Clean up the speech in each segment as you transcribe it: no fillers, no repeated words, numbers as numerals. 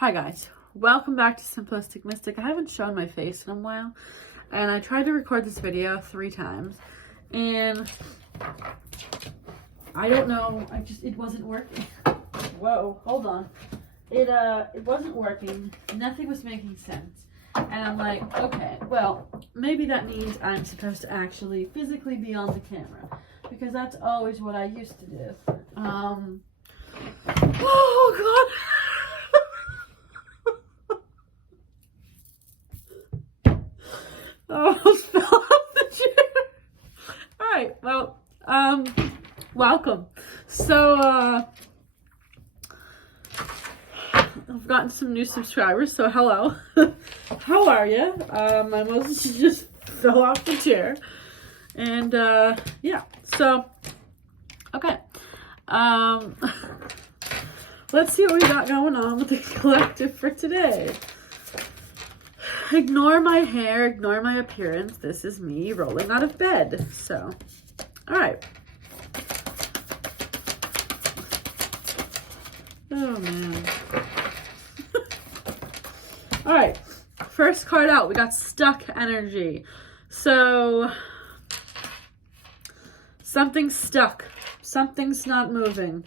Hi guys, welcome back to Simplistic Mystic. I haven't shown my face in a while, and I tried to record this video 3 times, and I don't know, it wasn't working. Whoa, hold on. It wasn't working. Nothing was making sense. And I'm like, okay, well, maybe that means I'm supposed to actually physically be on the camera, because that's always what I used to do. Oh God. Oh, I almost fell off the chair. Alright, well, welcome. So, I've gotten some new subscribers, so hello. How are you? I almost just fell off the chair. And, yeah, so, okay. Let's see what we got going on with the collective for today. Ignore my hair, ignore my appearance. This is me rolling out of bed. So, all right. Oh, man. All right. First card out. We got stuck energy. So, something's stuck. Something's not moving.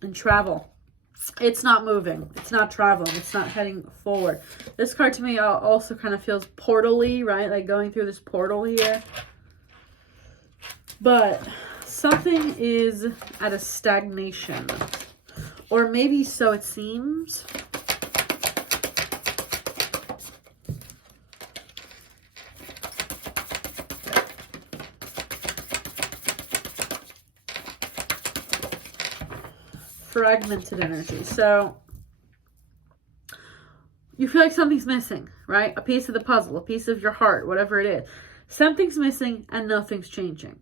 And travel. It's not moving. It's not traveling. It's not heading forward. This card to me also kind of feels portal-y, right? Like going through this portal here. But something is at a stagnation. Or maybe so it seems. Fragmented energy. So you feel like something's missing, right? A piece of the puzzle, a piece of your heart, whatever it is. Something's missing and nothing's changing.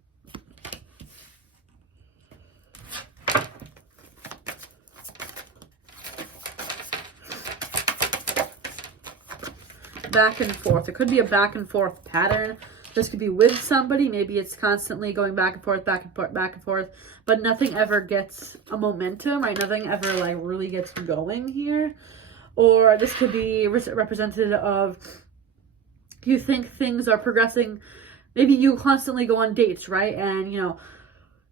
Back and forth. It could be a back and forth pattern. This could be with somebody. Maybe it's constantly going back and forth, back and forth, back and forth. But nothing ever gets a momentum, right? Nothing ever like really gets going here. Or this could be representative of you think things are progressing. Maybe you constantly go on dates, right? And, you know,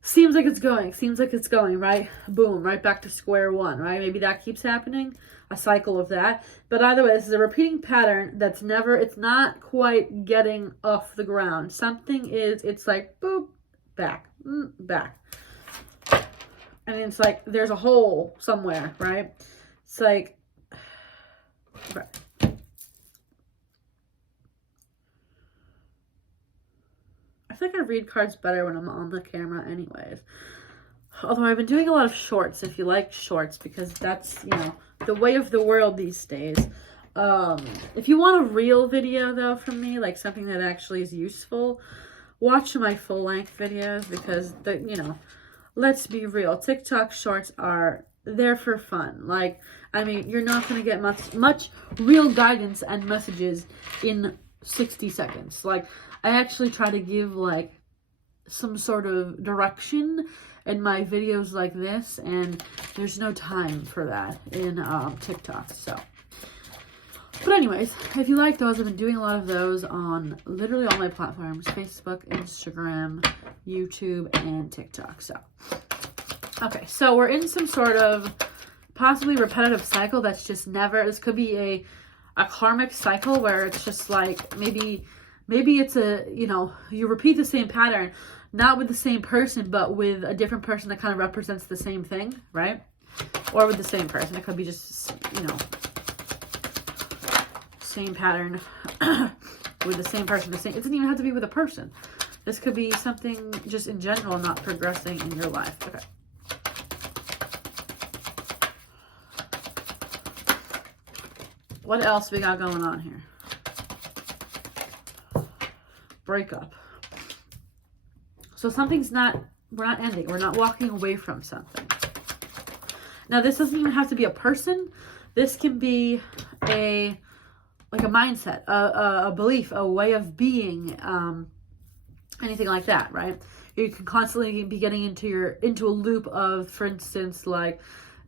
seems like it's going, right? Boom, right back to square one, right? Maybe that keeps happening. A cycle of that. But either way, this is a repeating pattern that's it's not quite getting off the ground. Something is, it's like, boop, back, back. And it's like, there's a hole somewhere, right? It's like, okay. I feel like I read cards better when I'm on the camera anyways. Although I've been doing a lot of shorts, if you like shorts, because that's, you know, the way of the world these days. If you want a real video, though, from me, like something that actually is useful, watch my full-length videos, because, you know, let's be real. TikTok shorts are there for fun. Like, I mean, you're not going to get much real guidance and messages in 60 seconds. Like, I actually try to give, like, some sort of direction in my videos like this, and there's no time for that in TikTok. So, but anyways, if you like those, I've been doing a lot of those on literally all my platforms: Facebook, Instagram, YouTube, and TikTok. So, okay, so we're in some sort of possibly repetitive cycle that's just never. This could be a karmic cycle where it's just like maybe it's a, you know, you repeat the same pattern. Not with the same person, but with a different person that kind of represents the same thing, right? Or with the same person. It could be just, you know, same pattern with the same person. It doesn't even have to be with a person. This could be something just in general not progressing in your life. Okay. What else we got going on here? Breakup. So something's we're not ending. We're not walking away from something. Now, this doesn't even have to be a person. This can be a mindset, a belief, a way of being, anything like that, right? You can constantly be getting into a loop of, for instance, like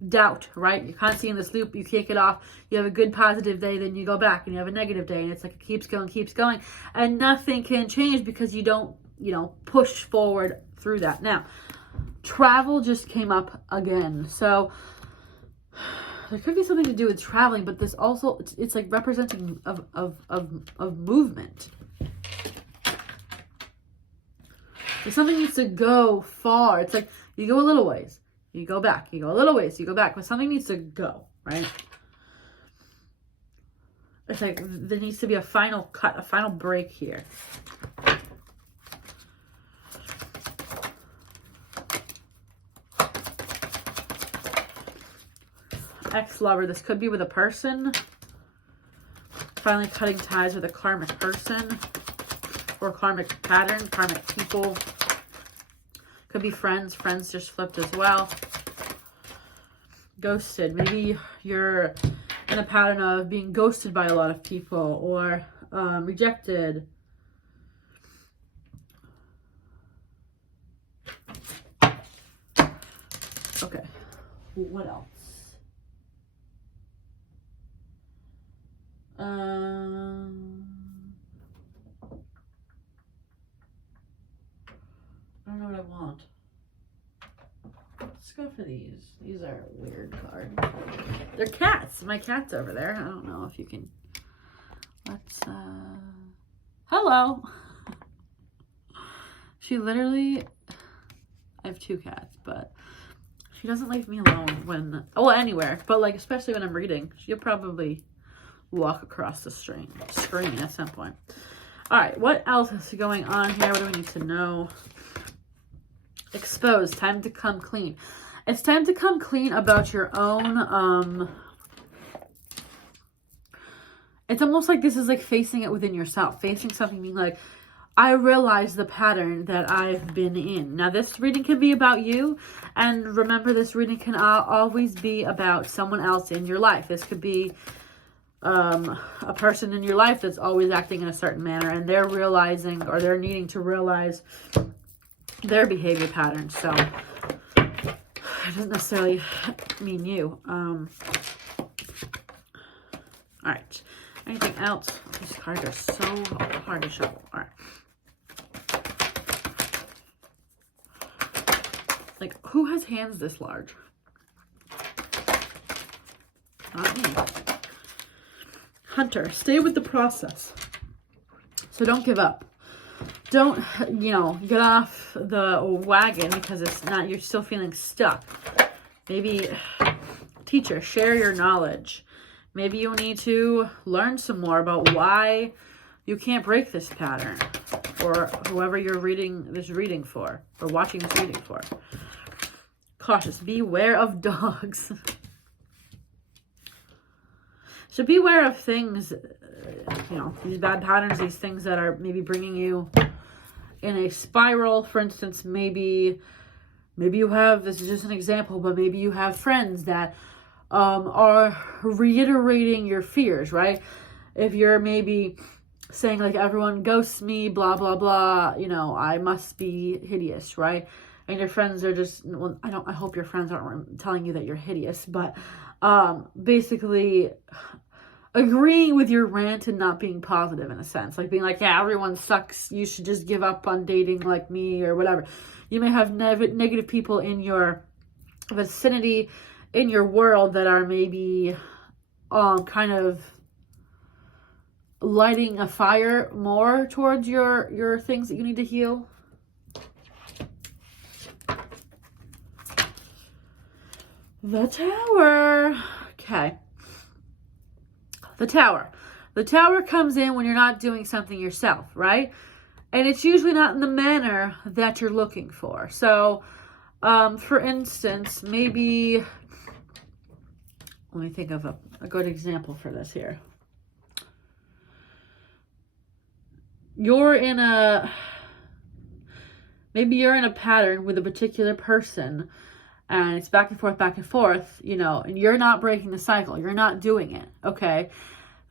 doubt, right? You're constantly in this loop. You can't get off. You have a good positive day, then you go back and you have a negative day, and it's like it keeps going, and nothing can change because you don't, push forward through that. Now, travel just came up again. So there could be something to do with traveling, but this also, it's like representing of movement. If something needs to go far, it's like you go a little ways, you go back, you go a little ways, you go back, but something needs to go, right? It's like there needs to be a final cut, a final break here. Ex-lover, this could be with a person. Finally cutting ties with a karmic person or karmic pattern, karmic people. Could be friends. Friends just flipped as well. Ghosted. Maybe you're in a pattern of being ghosted by a lot of people or rejected. Okay. What else? I don't know what I want. Let's go for these. These are weird cards. They're cats. My cat's over there. I don't know if you can. Let's, hello. She literally, I have 2 cats, but she doesn't leave me alone when, anywhere, but like, especially when I'm reading. She'll probably walk across the screen at some point. All right, what else is going on here? What do we need to know? Exposed. Time to come clean. It's time to come clean about your own, it's almost like this is like facing it within yourself, facing something, being like, I realize the pattern that I've been in. Now, this reading can be about you, and remember, this reading can always be about someone else in your life. This could be a person in your life that's always acting in a certain manner, and they're realizing, or they're needing to realize their behavior patterns. So it doesn't necessarily mean you. All right. Anything else? These cards are so hard to shuffle. All right. Like, who has hands this large? Not me. Hunter, stay with the process. So don't give up. Don't, get off the wagon because it's not, you're still feeling stuck. Maybe, teacher, share your knowledge. Maybe you need to learn some more about why you can't break this pattern, or whoever you're reading this reading for, or watching this reading for. Cautious, beware of dogs. So beware of things, these bad patterns, these things that are maybe bringing you in a spiral. For instance, maybe you have, this is just an example, but maybe you have friends that are reiterating your fears, right? If you're maybe saying like, everyone ghosts me, blah, blah, blah, I must be hideous, right? And your friends are just, well, I hope your friends aren't telling you that you're hideous, but basically agreeing with your rant and not being positive in a sense. Like being like, yeah, everyone sucks. You should just give up on dating like me or whatever. You may have negative people in your vicinity, in your world, that are maybe kind of lighting a fire more towards your things that you need to heal. The Tower. Okay. The Tower. The Tower comes in when you're not doing something yourself, right? And it's usually not in the manner that you're looking for. So, for instance, maybe, let me think of a good example for this here. Maybe you're in a pattern with a particular person, and it's back and forth, and you're not breaking the cycle. You're not doing it, okay?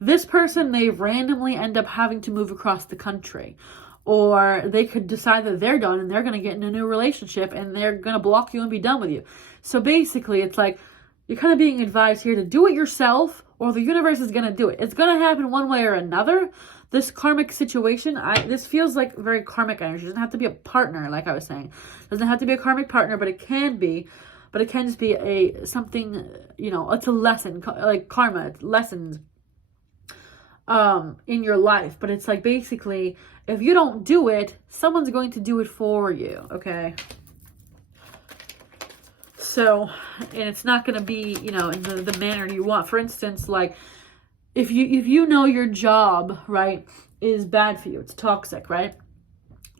This person may randomly end up having to move across the country, or they could decide that they're done and they're going to get in a new relationship and they're going to block you and be done with you. So basically, it's like you're kind of being advised here to do it yourself, or the universe is going to do it. It's going to happen one way or another. This karmic situation, this feels like very karmic energy. It doesn't have to be a partner, like I was saying. It doesn't have to be a karmic partner, but it can be. But it can just be something, you know, it's a lesson, like karma, it's lessons in your life. But it's like, basically, if you don't do it, someone's going to do it for you, okay? So, and it's not going to be, you know, in the manner you want. For instance, like, if you know your job, right, is bad for you, it's toxic, right?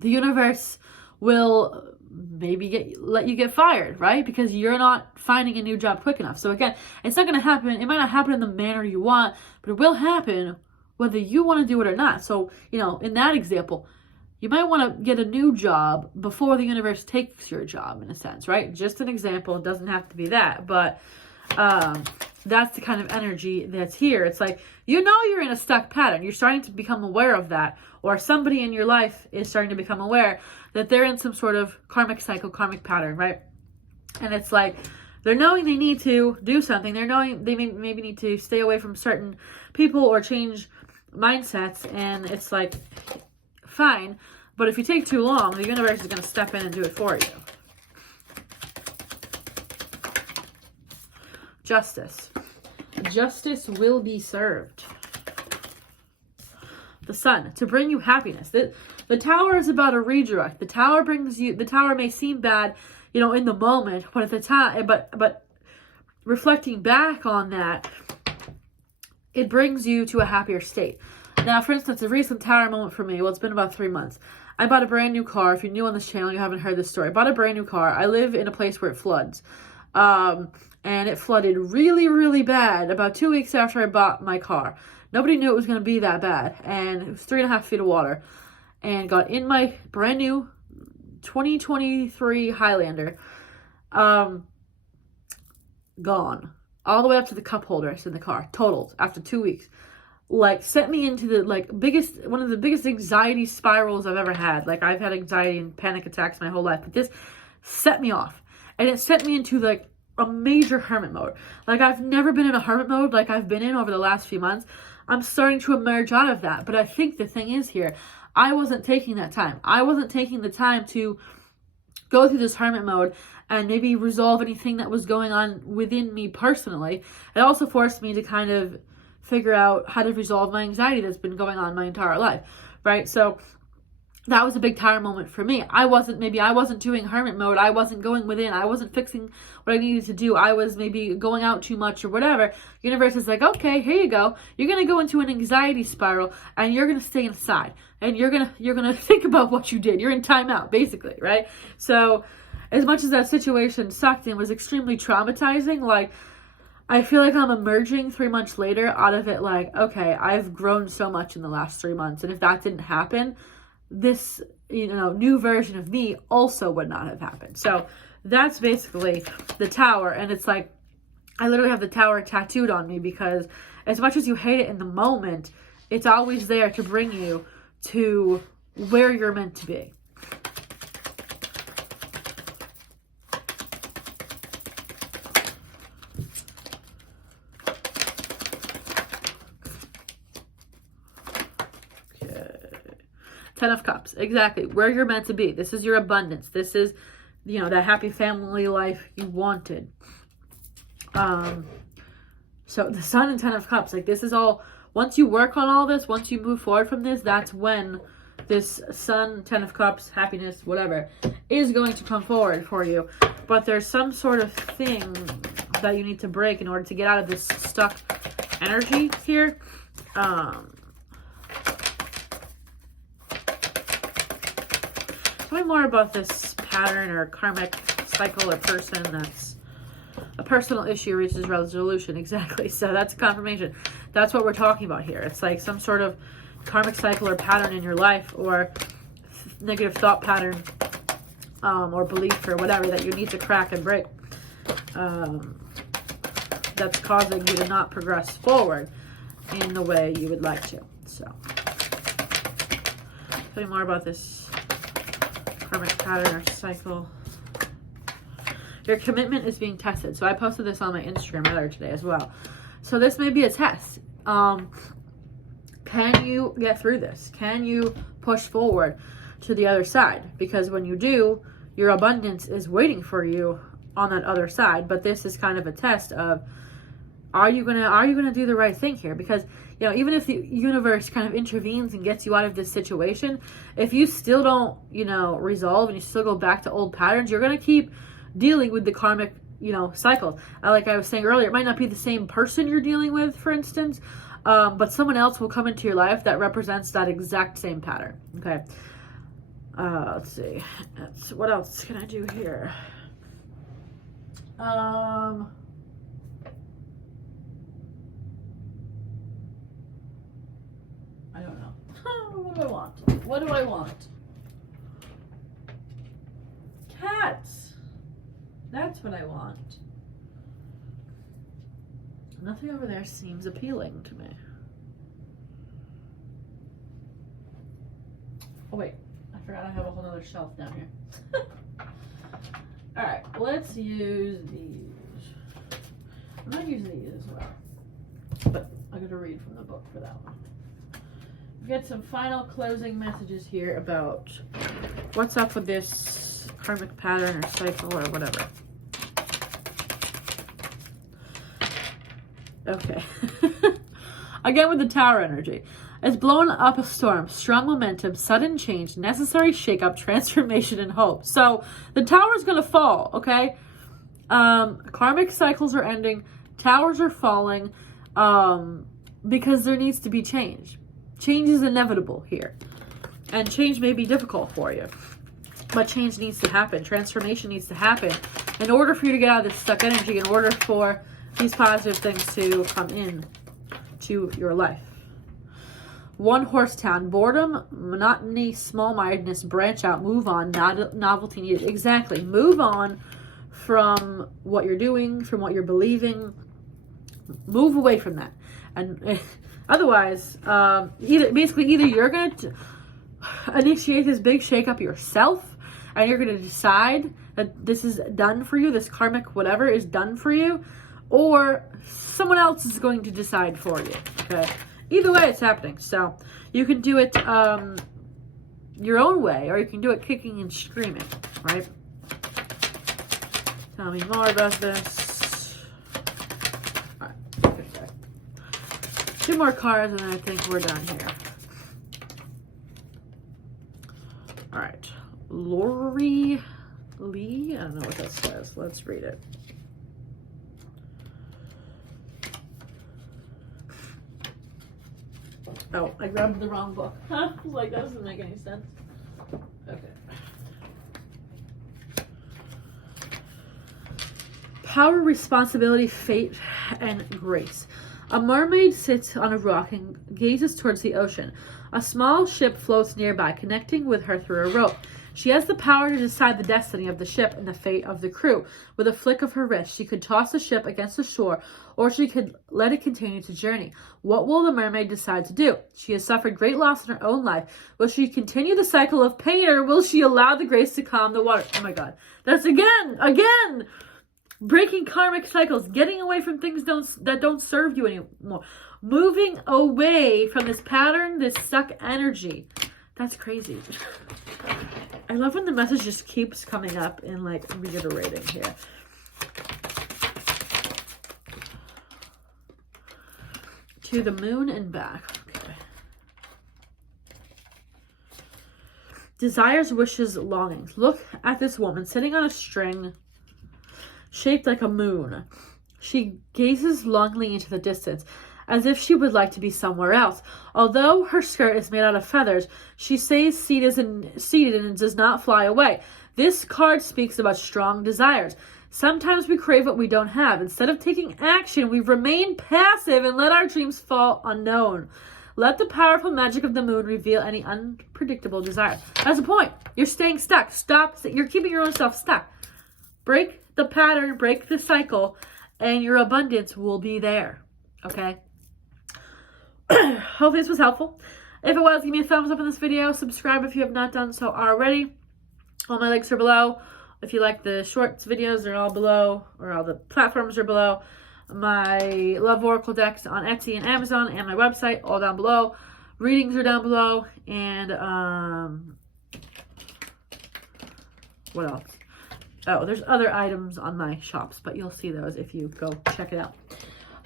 The universe will maybe let you get fired, right? Because you're not finding a new job quick enough. So again, it's not going to happen. It might not happen in the manner you want, but it will happen whether you want to do it or not. So, you know, in that example, you might want to get a new job before the universe takes your job, in a sense, right? Just an example. It doesn't have to be that, but that's the kind of energy that's here. It's like, you know, you're in a stuck pattern. You're starting to become aware of that, or somebody in your life is starting to become aware that they're in some sort of karmic cycle, karmic pattern, right? And it's like, they're knowing they need to do something. They're knowing they maybe need to stay away from certain people or change mindsets. And it's like, fine. But if you take too long, the universe is going to step in and do it for you. Justice. Justice will be served. The Sun, to bring you happiness. The Tower is about a redirect. The Tower brings you, the Tower may seem bad, you know, in the moment, but at the time, but reflecting back on that, it brings you to a happier state. Now, for instance, a recent Tower moment for me, well, it's been about 3 months. I bought a brand new car. If you're new on this channel, you haven't heard this story. I bought a brand new car. I live in a place where it floods. And it flooded really, really bad about 2 weeks after I bought my car. Nobody knew it was going to be that bad. And it was 3.5 feet of water. And got in my brand new 2023 Highlander. Gone. All the way up to the cup holders in the car. Totaled after 2 weeks. Like, sent me into the, like, one of the biggest anxiety spirals I've ever had. Like, I've had anxiety and panic attacks my whole life. But this set me off. And it sent me into, like, a major hermit mode. Like, I've never been in a hermit mode like I've been in over the last few months. I'm starting to emerge out of that. But I think the thing is here, I wasn't taking that time. I wasn't taking the time to go through this hermit mode and maybe resolve anything that was going on within me personally. It also forced me to kind of figure out how to resolve my anxiety that's been going on my entire life, right? So that was a big Tower moment for me. I wasn't doing hermit mode. I wasn't going within. I wasn't fixing what I needed to do. I was maybe going out too much or whatever. Universe is like, okay, here you go. You're going to go into an anxiety spiral and you're going to stay inside. And you're going to think about what you did. You're in timeout, basically, right? So as much as that situation sucked and was extremely traumatizing, like, I feel like I'm emerging 3 months later out of it like, okay, I've grown so much in the last 3 months. And if that didn't happen, this, you know, new version of me also would not have happened. So that's basically the Tower. And it's like, I literally have the Tower tattooed on me because as much as you hate it in the moment, it's always there to bring you to where you're meant to be. Ten of Cups, exactly, where you're meant to be. This is your abundance. This is, you know, that happy family life you wanted. So the Sun and Ten of Cups, like, this is all, once you work on all this, once you move forward from this, that's when this Sun, Ten of Cups, happiness, whatever, is going to come forward for you. But there's some sort of thing that you need to break in order to get out of this stuck energy here. Tell me more about this pattern or karmic cycle or person that's a personal issue reaches resolution. Exactly. So that's confirmation. That's what we're talking about here. It's like some sort of karmic cycle or pattern in your life, or negative thought pattern, or belief or whatever that you need to crack and break. That's causing you to not progress forward in the way you would like to. So Tell me more about this karmic pattern or cycle. Your commitment is being tested. So I posted this on my Instagram earlier today as well. So this may be a test. Can you get through this? Can you push forward to the other side? Because when you do, your abundance is waiting for you on that other side. But this is kind of a test of, are you gonna do the right thing here? Because, you know, even if the universe kind of intervenes and gets you out of this situation, if you still don't, you know, resolve and you still go back to old patterns, you're gonna keep dealing with the karmic, you know, cycles. Like I was saying earlier, it might not be the same person you're dealing with, for instance, but someone else will come into your life that represents that exact same pattern. Okay. Let's see. What else can I do here? I don't know. What do I want? What do I want? Cats. That's what I want. Nothing over there seems appealing to me. Oh wait, I forgot I have a whole other shelf down here. Alright, let's use these. I'm gonna use these as well. But I'm gonna read from the book for that one. Get some final closing messages here about what's up with this karmic pattern or cycle or whatever. Okay. Again with the Tower energy. It's blown up a storm, strong momentum, sudden change, necessary shakeup, transformation, and hope. So the tower is going to fall, okay? Karmic cycles are ending. Towers are falling because there needs to be change. Change is inevitable here. And change may be difficult for you. But change needs to happen. Transformation needs to happen. In order for you to get out of this stuck energy, in order for these positive things to come in to your life. One horse town. Boredom, monotony, small-mindedness, branch out, move on, novelty needed. Exactly. Move on from what you're doing, from what you're believing. Move away from that. And otherwise, either you're going to initiate this big shakeup yourself, and you're going to decide that this is done for you, this karmic whatever is done for you, or someone else is going to decide for you, okay? Either way, it's happening. So you can do it your own way, or you can do it kicking and screaming, right? Tell me more about this. All right, 2 more cards, and then I think we're done here. All right, Lori Lee. I don't know what that says. Let's read it. Oh, I grabbed the wrong book. Huh? I was like, that doesn't make any sense. Okay. Power, responsibility, fate, and grace. A mermaid sits on a rock and gazes towards the ocean. A small ship floats nearby, connecting with her through a rope. She has the power to decide the destiny of the ship and the fate of the crew. With a flick of her wrist, she could toss the ship against the shore, or she could let it continue to journey. What will the mermaid decide to do? She has suffered great loss in her own life. Will she continue the cycle of pain, or will she allow the grace to calm the water? Oh my God. That's again, breaking karmic cycles, getting away from things that don't serve you anymore. Moving away from this pattern, this stuck energy. That's crazy. I love when the message just keeps coming up and like reiterating here. To the moon and back. Okay. Desires, wishes, longings. Look at this woman sitting on a string shaped like a moon. She gazes longingly into the distance, as if she would like to be somewhere else. Although her skirt is made out of feathers, she stays seated and does not fly away. This card speaks about strong desires. Sometimes we crave what we don't have. Instead of taking action, we remain passive and let our dreams fall unknown. Let the powerful magic of the moon reveal any unpredictable desire. That's the point. You're staying stuck. Stop. You're keeping your own self stuck. Break the pattern, break the cycle, and your abundance will be there. Okay? Hope this was helpful. If it was, give me a thumbs up in this video. Subscribe if you have not done so already. All my links are below. If you like the shorts videos, they're all below, or all the platforms are below. My Love Oracle decks on Etsy and Amazon, and my website, all down below. Readings are down below, and what else? Oh, there's other items on my shops, but you'll see those if you go check it out.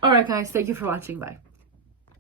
Alright guys, thank you for watching. Bye.